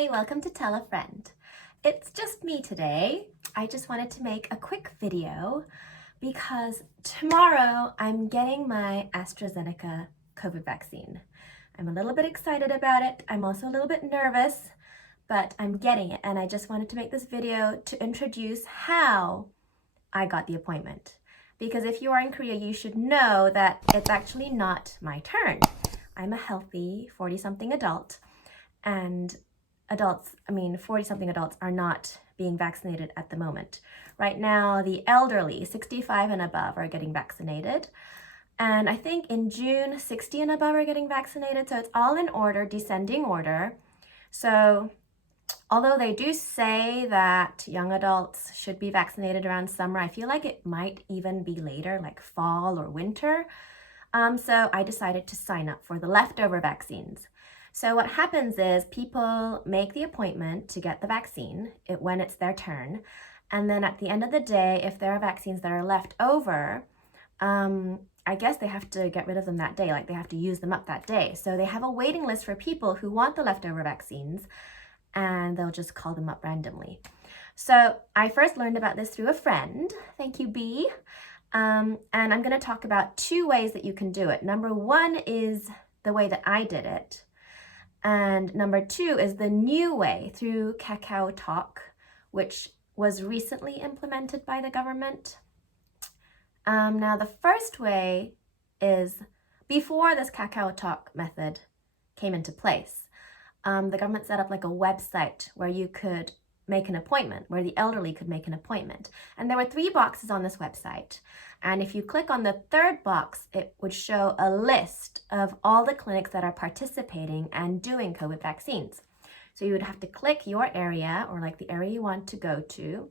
Hi, welcome to Tell a Friend. It's just me today. I just wanted to make a quick video because tomorrow I'm getting my AstraZeneca COVID vaccine. I'm a little bit excited about it. I'm also a little bit nervous, but I'm getting it, and I just wanted to make this video to introduce how I got the appointment. Because if you are in Korea, you should know that it's actually not my turn. I'm a healthy 40-something adult, and 40-something adults are not being vaccinated at the moment. Right now, the elderly, 65 and above, are getting vaccinated. And I think in June, 60 and above are getting vaccinated. So it's all in order, descending order. So although they do say that young adults should be vaccinated around summer, I feel like it might even be later, like fall or winter. So I decided to sign up for the leftover vaccines. So what happens is people make the appointment to get the vaccine when it's their turn. And then at the end of the day, if there are vaccines that are left over, I guess they have to get rid of them that day, like they have to use them up that day. So they have a waiting list for people who want the leftover vaccines, and they'll just call them up randomly. So I first learned about this through a friend. Thank you, B. And I'm going to talk about two ways that you can do it. Number one is the way that I did it. And number two is the new way through KakaoTalk, which was recently implemented by the government. Now, the first way is before this KakaoTalk method came into place. The government set up like a website where you could make an appointment, where the elderly could make an appointment. And there were 3 boxes on this website. And if you click on the third box, it would show a list of all the clinics that are participating and doing COVID vaccines. So you would have to click your area, or like the area you want to go to,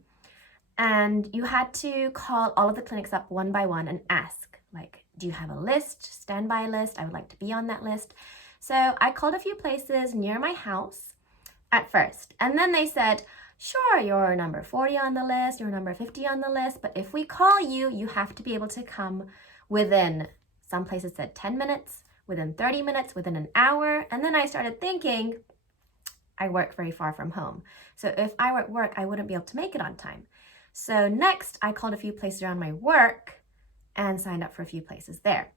and you had to call all of the clinics up one by one and ask, like, do you have a list, standby list? I would like to be on that list. So I called a few places near my house at first, and then they said, sure, you're number 40 on the list, you're number 50 on the list, but if we call you, you have to be able to come within, some places said 10 minutes, within 30 minutes, within an hour. And then I started thinking, I work very far from home. So if I were at work, I wouldn't be able to make it on time. So next, I called a few places around my work and signed up for a few places there.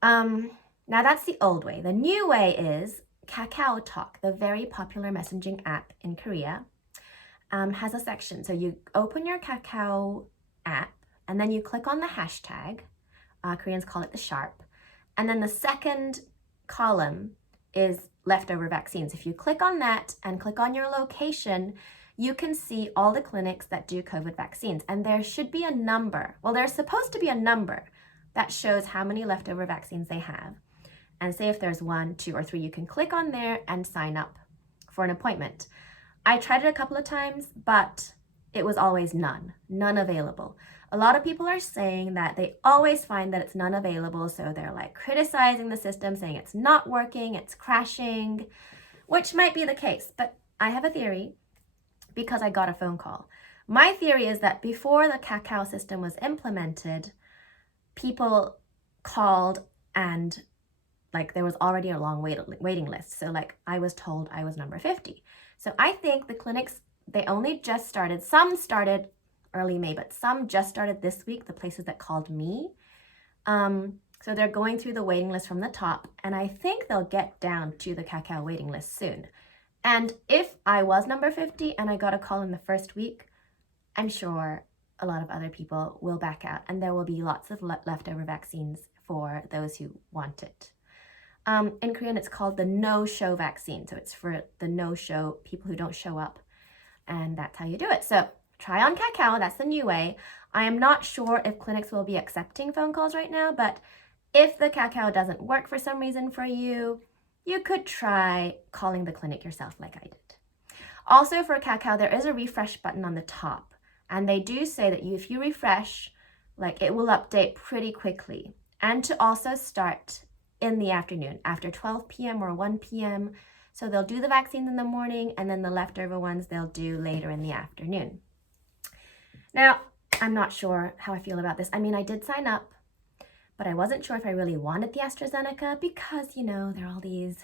Now that's the old way. The new way is KakaoTalk, the very popular messaging app in Korea, has a section. So you open your Kakao app, and then you click on the hashtag. Koreans call it the sharp. And then the second column is leftover vaccines. If you click on that and click on your location, you can see all the clinics that do COVID vaccines. And there should be a number. Well, there's supposed to be a number that shows how many leftover vaccines they have. And say if there's 1, 2, or 3, you can click on there and sign up for an appointment. I tried it a couple of times, but it was always none available. A lot of people are saying that they always find that it's none available, so they're like criticizing the system, saying it's not working, it's crashing, which might be the case, but I have a theory because I got a phone call. My theory is that before the Kakao system was implemented, people called and like there was already a long waiting list. So like I was told I was number 50. So I think the clinics, they only just started. Some started early May, but some just started this week, the places that called me. So they're going through the waiting list from the top, and I think they'll get down to the Kakao waiting list soon. And if I was number 50 and I got a call in the first week, I'm sure a lot of other people will back out, and there will be lots of leftover vaccines for those who want it. In Korean, it's called the no-show vaccine. So it's for the no-show, people who don't show up. And that's how you do it. So try on Kakao. That's the new way. I am not sure if clinics will be accepting phone calls right now, but if the Kakao doesn't work for some reason for you, you could try calling the clinic yourself like I did. Also for Kakao, there is a refresh button on the top. And they do say that if you refresh, like it will update pretty quickly. And to also start in the afternoon, after 12 p.m. or 1 p.m. So they'll do the vaccines in the morning, and then the leftover ones they'll do later in the afternoon. Now, I'm not sure how I feel about this. I mean, I did sign up, but I wasn't sure if I really wanted the AstraZeneca because, you know, there are all these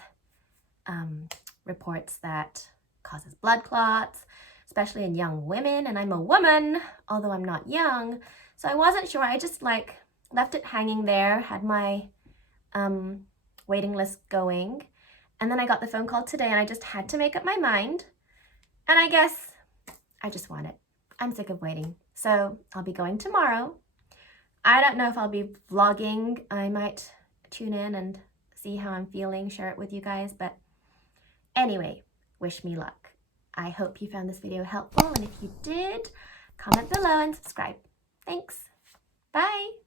reports that causes blood clots, especially in young women, and I'm a woman, although I'm not young. So I wasn't sure. I just like left it hanging there, had my waiting list going, and then I got the phone call today and I just had to make up my mind. And I guess I just want it. I'm sick of waiting. So I'll be going tomorrow. I don't know if I'll be vlogging. I might tune in and see how I'm feeling, share it with you guys. But anyway, wish me luck. I hope you found this video helpful. And if you did, comment below and subscribe. Thanks. Bye.